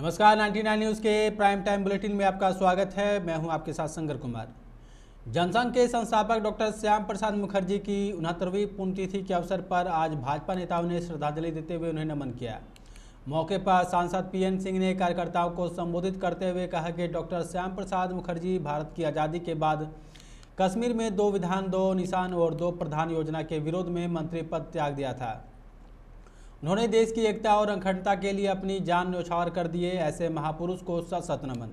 नमस्कार, 99 न्यूज़ के prime time bulletin में आपका स्वागत है। मैं हूं आपके साथ शंकर कुमार। जनसंघ के संस्थापक डॉक्टर श्याम प्रसाद मुखर्जी की 69वीं पुण्यतिथि के अवसर पर आज भाजपा नेताओं ने श्रद्धांजलि देते हुए उन्हें नमन किया। मौके पर सांसद PN सिंह ने कार्यकर्ताओं को संबोधित करते हुए कहा कि डॉक्टर श्याम प्रसाद मुखर्जी भारत की आज़ादी के बाद कश्मीर में 2 विधान 2 निशान और 2 प्रधान योजना के विरोध में मंत्री पद त्याग दिया था। उन्होंने देश की एकता और अखंडता के लिए अपनी जान न्यौछावर कर दिए। ऐसे महापुरुष को सत सत नमन।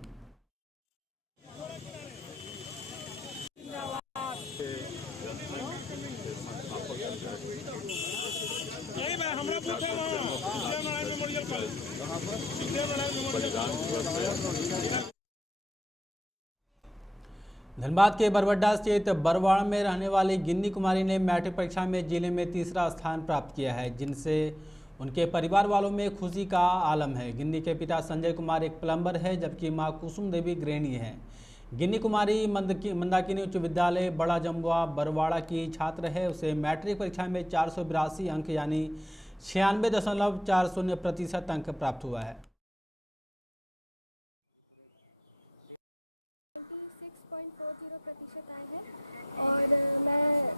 धनबाद के बरबड्डा स्थित बरवाड़ा में रहने वाली गिन्नी कुमारी ने मैट्रिक परीक्षा में जिले में तीसरा स्थान प्राप्त किया है, जिनसे उनके परिवार वालों में खुशी का आलम है। गिन्नी के पिता संजय कुमार एक प्लम्बर है, जबकि मां कुसुम देवी गृहिणी है। गिन्नी कुमारी मंदाकिनी उच्च विद्यालय बड़ा जमुआ बरवाड़ा की छात्र है। उसे मैट्रिक परीक्षा में 482 अंक यानी 96.40% अंक प्राप्त हुआ है। 6.40% आए हैं और मैं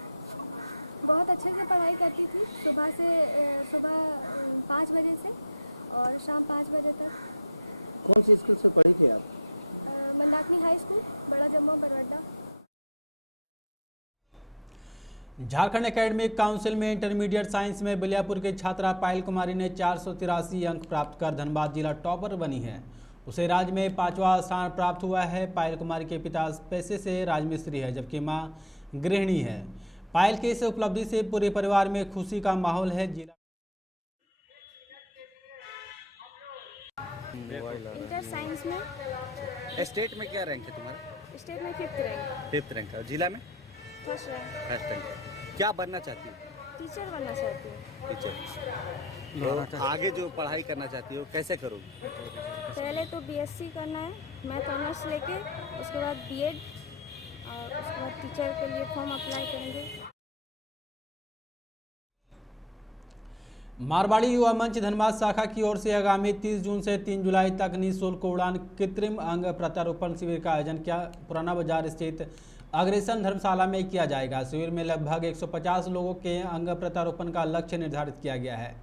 बहुत अच्छे से पढ़ाई करती थी। सुबह 5 बजे से और शाम 5 बजे तक। कौन सी स्कूल से पढ़ी थी आप? मंदाकिनी हाई स्कूल बड़ा जमुआ बरवाड़ा। झारखंड एकेडमिक काउंसिल में इंटरमीडिएट साइंस में बिलियापुर की छात्रा पायल कुमारी ने 483 अंक प्राप्त कर धनबाद जिला टॉपर बनी है। उसे राज्य में 5वां स्थान प्राप्त हुआ है। पायल कुमारी के पिता पेशे से राजमिस्त्री है, जबकि मां गृहिणी है। पायल की इस उपलब्धि से पूरे परिवार में खुशी का माहौल है। जिला इंटर साइंस में स्टेट में क्या रैंक है तुम्हारा? स्टेट में 5th रैंक। 5th rank. और जिला में? First rank. क्या बनना चाहती हो? टीचर बनना चाहती हूँ। टीचर। तो आगे जो पढ़ाई करना चाहती हो कैसे करोगी? पहले तो BSc करना है, मैथ ऑनर्स लेके, उसके बाद B.Ed और उसके बाद टीचर के लिए फॉर्म अप्लाई करेंगे। मारवाड़ी युवा मंच धनबाद शाखा की ओर से आगामी 30 जून से 3 जुलाई तक निःशुल्क उड़ान कृत्रिम अंग प्रत्यारोपण शिविर का आयोजन किया पुराना बाजार स्थित अग्रेसन धर्मशाला में किया जाएगा। शिविर में लगभग 150 लोगों के अंग प्रत्यारोपण का लक्ष्य निर्धारित किया गया है।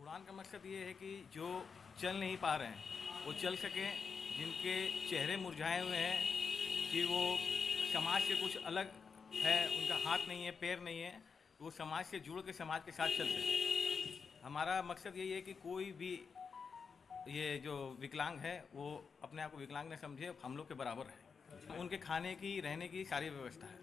उड़ान का मकसद ये है कि जो चल नहीं पा रहे हैं वो चल सकें, जिनके चेहरे मुरझाए हुए हैं कि वो समाज से कुछ अलग है, उनका हाथ नहीं है, पैर नहीं है, वो समाज से जुड़ के समाज के साथ चल सके। हमारा मकसद यही है कि कोई भी ये जो विकलांग है वो अपने आप को विकलांग न समझे, हम लोग के बराबर है। उनके खाने की रहने की सारी व्यवस्था है।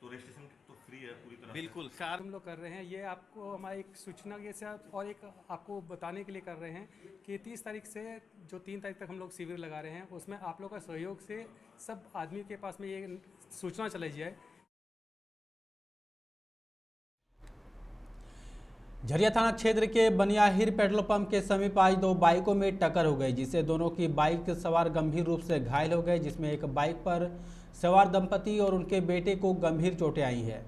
तो रजिस्ट्रेशन तो फ्री है पूरी तरह? बिल्कुल हम लोग कर रहे हैं। ये आपको हमारी एक सूचना के साथ और एक आपको बताने के लिए कर रहे हैं कि 30 तारीख से जो 3 तारीख तक हम लोग शिविर लगा रहे हैं, उसमें आप लोग का सहयोग से सब आदमी के पास में ये सूचना चलाई जाए। झरिया थाना क्षेत्र के बनियाहिर पेट्रोल पंप के समीप आज 2 बाइकों में टक्कर हो गई, जिससे दोनों की बाइक सवार गंभीर रूप से घायल हो गए, जिसमें एक बाइक पर सवार दंपति और उनके बेटे को गंभीर चोटें आई हैं।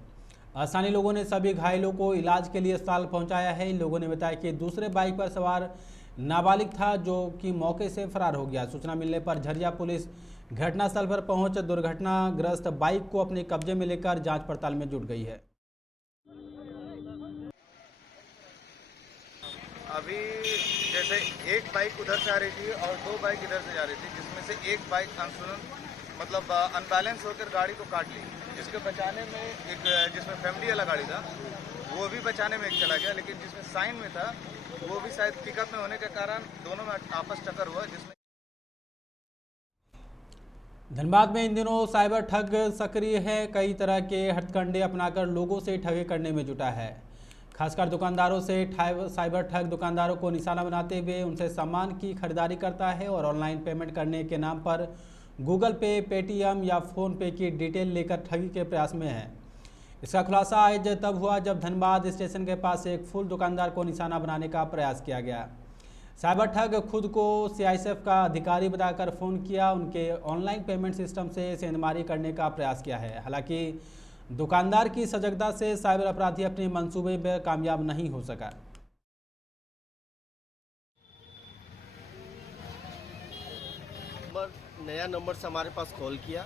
स्थानीय लोगों ने सभी घायलों को इलाज के लिए अस्पताल पहुंचाया है। लोगों ने बताया कि दूसरे बाइक पर सवार नाबालिग था, जो कि मौके से फरार हो गया। सूचना मिलने पर झरिया पुलिस घटनास्थल पर पहुंच दुर्घटनाग्रस्त बाइक को अपने कब्जे में लेकर जांच पड़ताल में जुट गई है। अभी जैसे एक बाइक उधर से आ रही थी और 2 बाइक इधर से जा रही थी, जिसमें से एक बाइक अनबैलेंस होकर गाड़ी को काट ली, जिसके बचाने में जिसमें फैमिली वाला गाड़ी था वो भी बचाने में एक चला गया, लेकिन जिसमें साइन में था वो भी शायद पिकअप में होने के कारण दोनों में आपस टक्कर हुआ। जिसमें धनबाद में इन दिनों साइबर ठग सक्रिय है। कई तरह के हथकंडे अपनाकर लोगों से ठगी करने में जुटा है। खासकर दुकानदारों से साइबर ठग दुकानदारों को निशाना बनाते हुए उनसे सामान की खरीदारी करता है और ऑनलाइन पेमेंट करने के नाम पर गूगल पे, पेटीएम या फ़ोन पे की डिटेल लेकर ठगी के प्रयास में है। इसका खुलासा आज तब हुआ जब धनबाद स्टेशन के पास एक फूल दुकानदार को निशाना बनाने का प्रयास किया गया। साइबर ठग खुद को CISF का अधिकारी बताकर फ़ोन किया, उनके ऑनलाइन पेमेंट सिस्टम से सेंधमारी करने का प्रयास किया है। हालांकि दुकानदार की सजगता से साइबर अपराधी अपने मंसूबे में कामयाब नहीं हो सका। नया नंबर से हमारे पास कॉल किया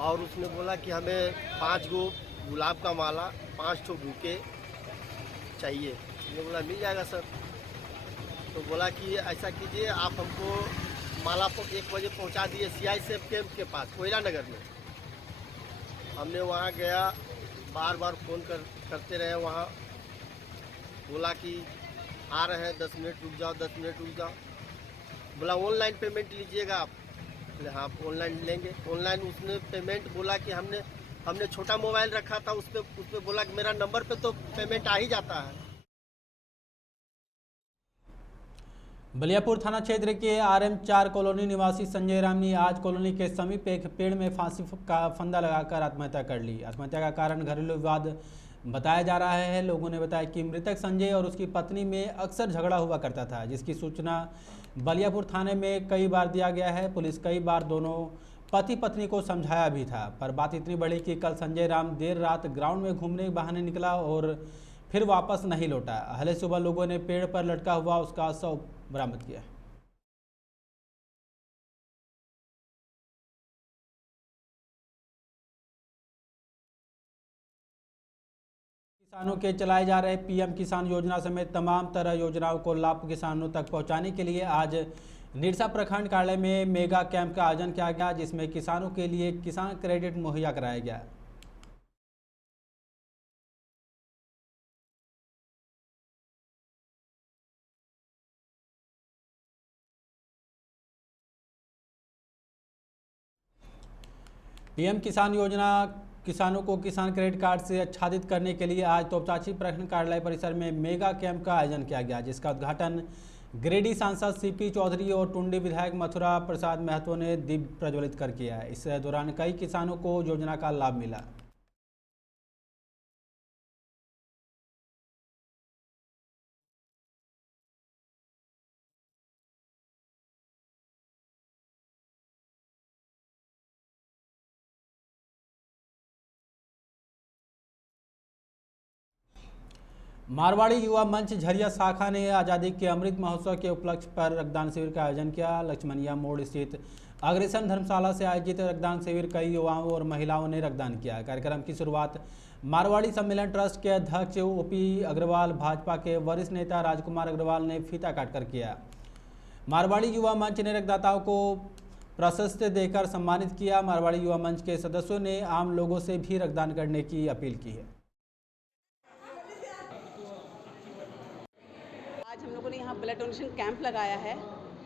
और उसने बोला कि हमें 5 गो गुलाब का माला, 5 ठो बुके चाहिए। मैंने बोला मिल जाएगा सर। तो बोला कि ऐसा कीजिए, आप हमको माला 1 बजे पहुंचा दिए CICF कैंप के पास कोयला नगर में। हमने वहां गया, बार बार फ़ोन करते रहे। वहां बोला कि आ रहे हैं, 10 मिनट रुक जाओ, 10 मिनट रुक जाओ। बोला ऑनलाइन पेमेंट लीजिएगा आप। हाँ ऑनलाइन लेंगे। ऑनलाइन उसने पेमेंट बोला कि हमने छोटा मोबाइल रखा था, उस पर बोला कि मेरा नंबर पे तो पेमेंट आ ही जाता है। बलियापुर थाना क्षेत्र के RM4 कॉलोनी निवासी संजय राम ने आज कॉलोनी के समीप एक पेड़ में फांसी का फंदा लगाकर आत्महत्या कर ली। आत्महत्या का कारण घरेलू विवाद बताया जा रहा है। लोगों ने बताया कि मृतक संजय और उसकी पत्नी में अक्सर झगड़ा हुआ करता था, जिसकी सूचना बलियापुर थाने में कई बार दिया गया है। पुलिस कई बार दोनों पति पत्नी को समझाया भी था, पर बात इतनी बढ़ी कि कल संजय राम देर रात ग्राउंड में घूमने के बहाने निकला और फिर वापस नहीं लौटा। अहले सुबह लोगों ने पेड़ पर लटका हुआ उसका शव बरामद किया। किसानों के चलाए जा रहे PM किसान योजना समेत तमाम तरह योजनाओं को लाभ किसानों तक पहुंचाने के लिए आज निरसा प्रखंड कार्यालय में मेगा कैंप का आयोजन किया गया, जिसमें किसानों के लिए किसान क्रेडिट मुहैया कराया गया। PM किसान योजना किसानों को किसान क्रेडिट कार्ड से आच्छादित करने के लिए आज तोपचांची प्रखंड कार्यालय परिसर में मेगा कैंप का आयोजन किया गया, जिसका उद्घाटन गिरिडीह सांसद CP चौधरी और टुंडी विधायक मथुरा प्रसाद महतो ने दीप प्रज्वलित कर किया। इस दौरान कई किसानों को योजना का लाभ मिला। मारवाड़ी युवा मंच झरिया शाखा ने आज़ादी के अमृत महोत्सव के उपलक्ष्य पर रक्तदान शिविर का आयोजन किया। लक्ष्मणिया मोड़ स्थित अग्रसेन धर्मशाला से आयोजित रक्तदान शिविर कई युवाओं और महिलाओं ने रक्तदान किया। कार्यक्रम की शुरुआत मारवाड़ी सम्मेलन ट्रस्ट के अध्यक्ष OP अग्रवाल, भाजपा के वरिष्ठ नेता राजकुमार अग्रवाल ने फीता काटकर किया। मारवाड़ी युवा मंच ने रक्तदाताओं को प्रशस्ति देकर सम्मानित किया। मारवाड़ी युवा मंच के सदस्यों ने आम लोगों से भी रक्तदान करने की अपील की है। आज हम लोगों ने यहाँ ब्लड डोनेशन कैंप लगाया है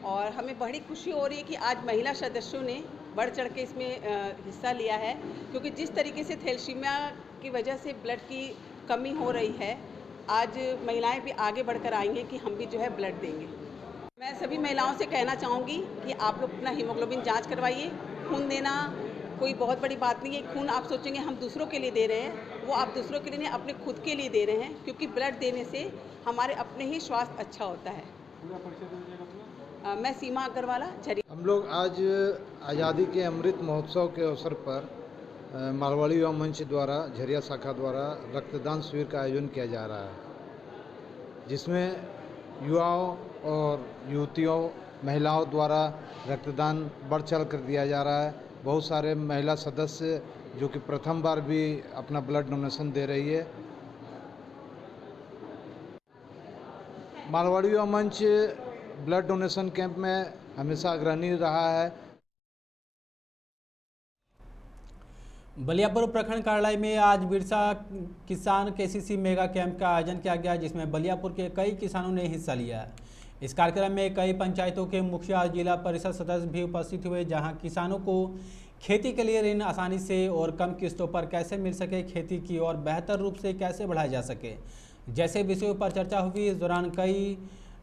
और हमें बड़ी खुशी हो रही है कि आज महिला सदस्यों ने बढ़ चढ़ के इसमें हिस्सा लिया है, क्योंकि जिस तरीके से थैलेसीमिया की वजह से ब्लड की कमी हो रही है, आज महिलाएं भी आगे बढ़कर आई हैं कि हम भी जो है ब्लड देंगे। मैं सभी महिलाओं से कहना चाहूँगी कि आप लोग अपना हीमोग्लोबिन जाँच करवाइए। खून देना कोई बहुत बड़ी बात नहीं है। खून आप सोचेंगे हम दूसरों के लिए दे रहे हैं, वो आप दूसरों के लिए नहीं, अपने खुद के लिए दे रहे हैं, क्योंकि ब्लड देने से हमारे अपने ही स्वास्थ्य अच्छा होता है। मैं सीमा अग्रवाला झरिया। हम लोग आज आज़ादी के अमृत महोत्सव के अवसर पर मारवाड़ी युवा मंच द्वारा झरिया शाखा द्वारा रक्तदान शिविर का आयोजन किया जा रहा है, जिसमें युवाओं और युवतियों महिलाओं द्वारा रक्तदान बढ़ चढ़ कर दिया जा रहा है। बहुत सारे महिला सदस्य जो कि प्रथम बार भी अपना ब्लड डोनेशन दे रही है। मारवाड़ी युवा मंच ब्लड डोनेशन कैंप में हमेशा अग्रणी रहा है। बलियापुर प्रखंड कार्यालय में आज बिरसा किसान KCC मेगा कैंप का आयोजन किया गया, जिसमें बलियापुर के कई किसानों ने हिस्सा लिया। इस कार्यक्रम में कई पंचायतों के मुखिया और जिला परिषद सदस्य भी उपस्थित हुए, जहां किसानों को खेती के लिए ऋण आसानी से और कम किस्तों पर कैसे मिल सके, खेती की और बेहतर रूप से कैसे बढ़ाया जा सके जैसे विषयों पर चर्चा हुई। इस दौरान कई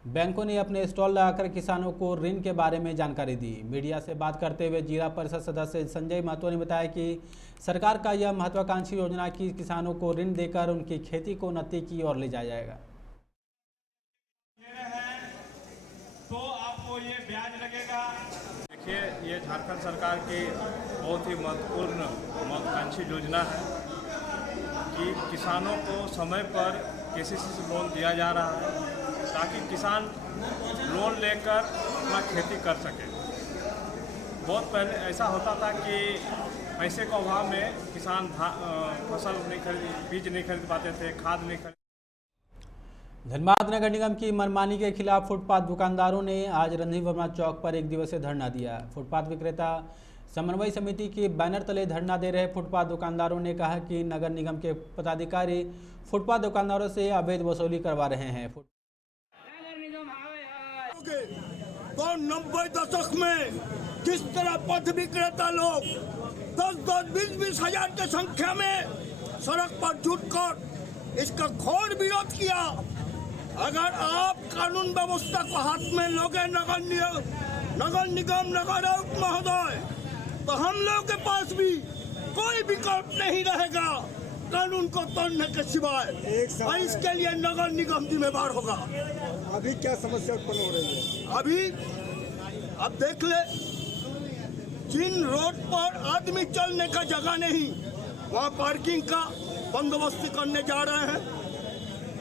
बैंकों ने अपने स्टॉल लगाकर किसानों को ऋण के बारे में जानकारी दी। मीडिया से बात करते हुए जिला परिषद सदस्य संजय महतो ने बताया कि सरकार का यह महत्वाकांक्षी योजना कि किसानों को ऋण देकर उनकी खेती को उन्नति की ओर ले जाया जाएगा। तो आपको ये ब्याज लगेगा। देखिए, ये झारखंड सरकार की बहुत ही महत्वपूर्ण महत्वाकांक्षी योजना है। कि किसानों को समय पर केसीसी से लोन दिया जा रहा है ताकि किसान लोन लेकर अपना खेती कर सके। बहुत पहले ऐसा होता था कि पैसे के अभाव में किसान फसल नहीं खरीद, बीज नहीं खरीद पाते थे, खाद नहीं खरीद। धनबाद नगर निगम की मनमानी के खिलाफ फुटपाथ दुकानदारों ने आज रणधीर वर्मा चौक पर एक दिवसीय धरना दिया। फुटपाथ विक्रेता समन्वय समिति के बैनर तले धरना दे रहे फुटपाथ दुकानदारों ने कहा कि नगर निगम के पदाधिकारी फुटपाथ दुकानदारों से अवैध वसूली करवा रहे हैं। तो 90 दशक में जिस तरह पथ विक्रेता लोग 10-10, 20-20 हजार की संख्या में सड़क पर जुटकर इसका घोर विरोध किया। अगर आप कानून व्यवस्था को हाथ में लोगे नगर निगम नगर आयुक्त महोदय, तो हम लोग के पास भी कोई विकल्प नहीं रहेगा कानून को तोड़ने के सिवाय, और इसके लिए नगर निगम जिम्मेदार होगा। अभी क्या समस्या उत्पन्न हो रही है? अभी अब देख ले, जिन रोड पर आदमी चलने का जगह नहीं वहाँ पार्किंग का बंदोबस्त करने जा रहे हैं।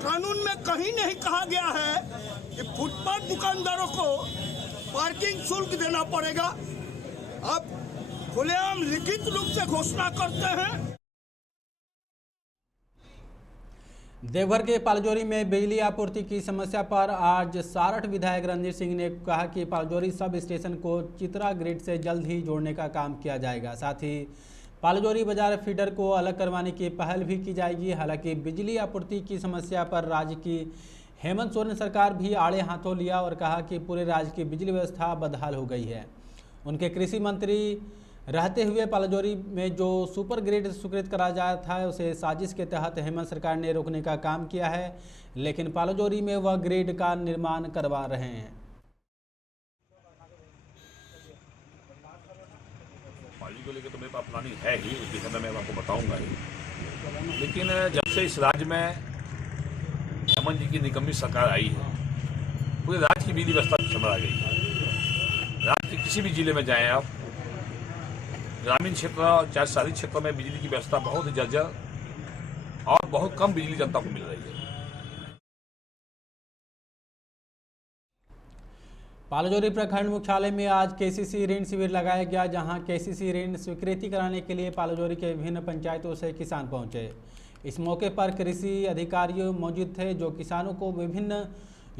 कानून में कहीं नहीं कहा गया है कि फुटपाथ दुकानदारों को पार्किंग शुल्क देना पड़ेगा। अब खुलेआम लिखित रूप से घोषणा करते हैं। देवघर के पालजोरी में बिजली आपूर्ति की समस्या पर आज सारठ विधायक रणधीर सिंह ने कहा कि पालजोरी सब स्टेशन को चित्रा ग्रिड से जल्द ही जोड़ने का काम किया जाएगा। साथ ही पालजोरी बाजार फीडर को अलग करवाने की पहल भी की जाएगी। हालांकि बिजली आपूर्ति की समस्या पर राज्य की हेमंत सोरेन सरकार भी आड़े हाथों लिया और कहा कि पूरे राज्य की बिजली व्यवस्था बदहाल हो गई है। उनके कृषि मंत्री रहते हुए पालजोरी में जो सुपर ग्रिड स्वीकृत करा जाता था उसे साजिश के तहत हेमंत सरकार ने रोकने का काम किया है, लेकिन पालजोरी में वह ग्रिड का निर्माण करवा रहे हैं। पाली को लेकर तो मेरे पास प्लानिंग है ही, उस दिशा में मैं आपको बताऊंगा ही। लेकिन जब से इस राज्य में हेमंत जी की निकम्मी सरकार आई है, पूरे राज्य की बिजली व्यवस्था चमड़ा गई है। राज्य के किसी भी जिले में जाएं आप, ग्रामीण क्षेत्र चाहे शहरी क्षेत्र में बिजली की व्यवस्था बहुत ही जर्जर और बहुत कम बिजली जनता को मिल रही है। पालजोरी प्रखंड मुख्यालय में आज केसीसी ऋण शिविर लगाया गया, जहां केसीसी ऋण स्वीकृति कराने के लिए पालजोरी के विभिन्न पंचायतों से किसान पहुंचे। इस मौके पर कृषि अधिकारी मौजूद थे जो किसानों को विभिन्न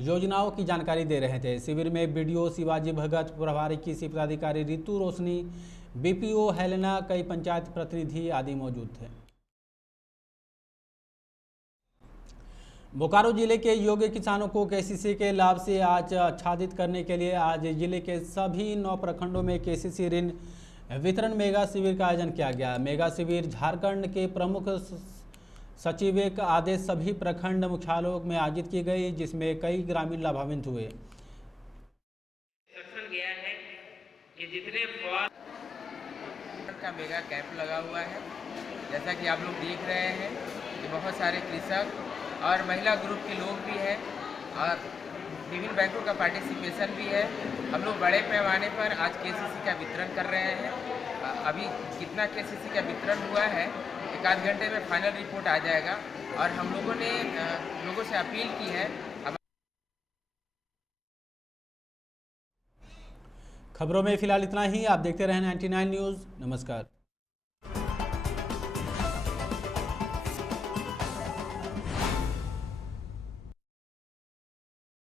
योजनाओं की जानकारी दे रहे थे। शिविर में बीडीओ शिवाजी भगत, प्रभारी कृषि पदाधिकारी रितु रोशनी, बीपीओ हेलेना, कई पंचायत प्रतिनिधि आदि मौजूद थे। बोकारो जिले के योग्य किसानों को केसीसी के लाभ से आज आच्छादित करने के लिए आज जिले के सभी 9 प्रखंडों में केसीसी ऋण वितरण मेगा शिविर का आयोजन किया गया। मेगा शिविर झारखंड के प्रमुख सचिव के आदेश सभी प्रखंड मुख्यालयों में आयोजित की गई, जिसमें कई ग्रामीण लाभान्वित हुए। गया है कि जितने का मेगा कैंप लगा हुआ है, जैसा कि आप लोग देख रहे हैं कि बहुत सारे कृषक और महिला ग्रुप के लोग भी हैं और विभिन्न बैंकों का पार्टिसिपेशन भी है। हम लोग बड़े पैमाने पर आज केसीसी का वितरण कर रहे हैं। अभी कितना केसीसी का वितरण हुआ है, 1 आध घंटे में फाइनल रिपोर्ट आ जाएगा और हम लोगों ने लोगों से अपील की है। खबरों में फिलहाल इतना ही। आप देखते रहें 99 न्यूज़। नमस्कार।